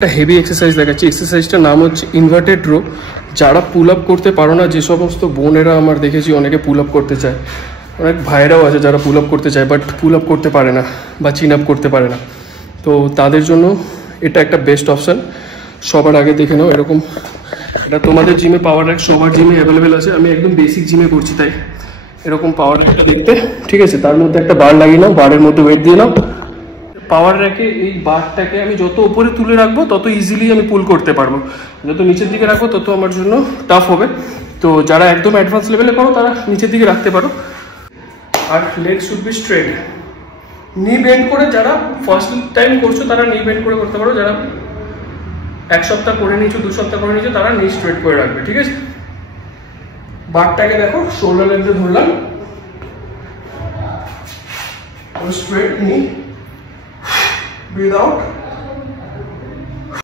একটা heavy exercise দেখাচ্ছি। এক্সারসাইজটার নাম হচ্ছে ইনভার্টেড রো। যারা পুল আপ করতে পারো না, যে সমস্ত বোনেরা আমার দেখেছি অনেকে পুল আপ করতে চায়, অনেক ভাইরাও আছে যারা পুল আপ করতে চায় বাট পুল আপ করতে পারে না বা চিন আপ করতে পারে না, তো তাদের জন্য এটা একটা বেস্ট অপশান। সবার আগে দেখে নাও, এরকম এটা তোমাদের জিমে পাওয়ার র্যাক সবার জিমে অ্যাভেলেবেল আছে। আমি একদম বেসিক জিমে করছি তাই এরকম পাওয়ার র্যাকটা দেখতে, ঠিক আছে। তার মধ্যে একটা বার লাগিয়ে নাও, বারের মধ্যে ওয়েট দিয়ে নাও। পাওয়ার র্যাকে এই বারটাকে আমি যত উপরে তুলে রাখবো তত ইজিলি আমি পুল করতে পারবো, যত নিচের দিকে রাখবো তত আমার জন্য টাফ হবে। তো যারা একদম অ্যাডভান্স লেভেলে করো তারা নিচের দিকে রাখতে পারো। আর লেগ শুড বি স্ট্রেট, নি বেন্ড করে যারা ফার্স্ট টাইম করছো তারা নি বেন্ড করে করতে পারো। যারা এক সপ্তাহ করে নিচ্ছো, 2 সপ্তাহ করে নিচ্ছো, তারা নি স্ট্রেট করে রাখবে, ঠিক আছে। বারটাকে দেখো শোল্ডার লেন্থে ধরলাম, স্ট্রেট নি, breathe out.